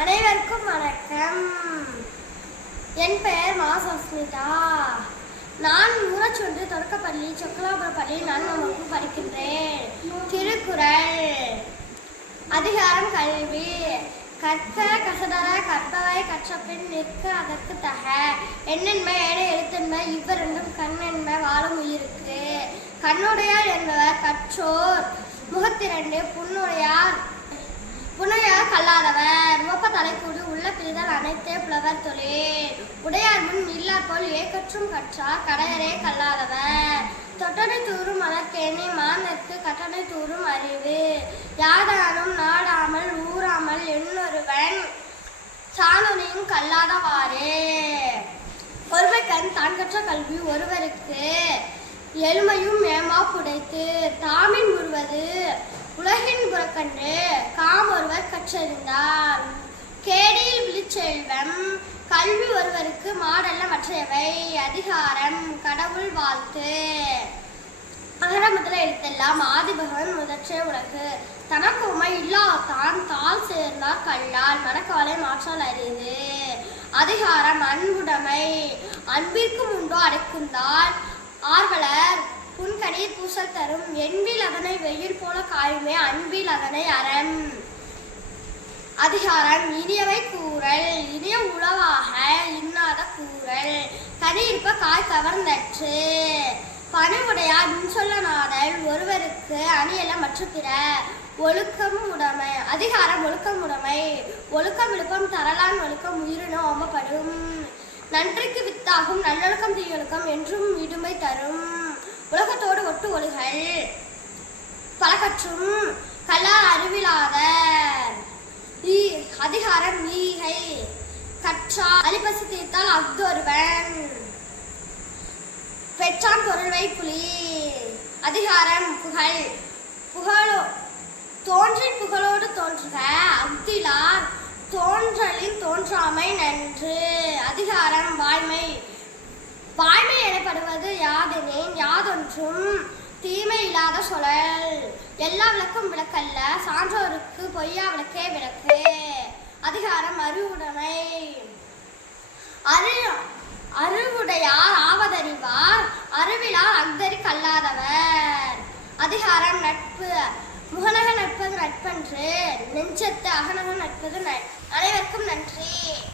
அனைவருக்கும் வணக்கம். என் பெயர் மா சஸ்மிதா. நான் ஊராட்சி தொடக்கப்பள்ளி சொக்கலாபுரம் பள்ளியில் 4ஆம் வகுப்பு படிக்கின்றேன். திருக்குறள். அதிகாரம் கல்வி. கற்க கசடர கற்பவை கற்றபின் நிற்க அதற்கு தக. எண்ணென்மை ஏழை எழுத்தென்மை இவ்விரண்டும் கண்ணென்மை வாழும் உயிருக்கு. கண்ணுடையார் என்பவர் கற்றோர். முகத்திரண்டு புண்ணுடையார் கல்லாதவர். முகப்ப தலைக்கூடு உள்ள பிரிதல் அனைத்தே புலவர் தொழில். உடையார் முன் இல்லார் போல் ஏகற்றும் கற்றார் கடையரே கல்லாதவர். தொட்டனை தூரும் மலர்கேணி மாந்தற்கு கட்டணை தூரும் அறிவு. யாதானும் நாடாமல் ஊறாமல் என்னொருவன் சாணனையும் கல்லாதவாறே. ஒருமை கண் தான் கற்ற கல்வி ஒருவருக்கு எளிமையும் மேமா புடைத்து தாமின் முறுவது உலகின் புறக்கன்று காம் ஒருவர் கற்றறிந்தார். கேடியில் விழிச்செல்வம். கல்வி ஒருவருக்கு மாடல்ல மற்றையவை. அதிகாரம் கடவுள் வாழ்த்து. அகர முதல எழுத்தெல்லாம் ஆதிபகவன் முதற்றே உலகு. தனக்கு உமை இல்லாதான் தாள் சேர்ந்தார் கல்லால் மனக்காலை மாற்றால் அறிது. அதிகாரம் அன்புடைமை. அன்பிற்கும் உண்டோ அடைக்குந்தால் ஆர்வலர் புன்கணீர் பூசல் தரும். என்பில் அதனை வெயில் போல காயுமே அன்பில் அதனை அறம். அதிகாரம் இனியவை கூறல். இனிய உளவாக இன்னாத கூறல். கனி இருப்ப காய் கவர்ந்தற்று. பணிவுடையார் முன்சொல்ல நாடல் ஒருவருக்கு அணியல மற்ற பிற. ஒழுக்கம் உடைமை. அதிகாரம் ஒழுக்கம் உடைமை. ஒழுக்கம் விழுப்பம் தரலான் ஒழுக்கம் உயிரினோ ஓமப்படும். நன்றிக்கு வித்தாகும் நல்லொழுக்கம் தீயொழுக்கம் என்றும் இடுமை தரும். உலகத்தோடு ஒட்டு ஒழுகல். பலகற்றும் கல்லார் அறிவிலாதர். அதிகாரம் ஈகை. கற்றால் அலிபசி தீர்த்தால் அஃதொருவன். பெற்றான் பொருள்வை புலி. அதிகாரம் புகழ். தோன்றின் புகழோடு தோன்றுக அஃதிலார் தோன்றலின் தோன்றாமை நன்று. அதிகாரம் வாய்மை. வாய்மை எனப்படுவது யாதெனின் யாதொன்றும் தீமை இல்லாத சொலல். எல்லா விளக்கும் விளக்கல்ல சான்றோருக்கு பொய்யா விளக்கே விளக்கு. அதிகாரம் அறிவுடைமை. அறிவுடையார் ஆவதறிவார் அறிவிலார் அஃதறி கல்லாதவர். அதிகாரம் நட்பு. முகநக நட்பது நட்பன்று நெஞ்சத்து அகநக நட்பது. அனைவருக்கும் நன்றி.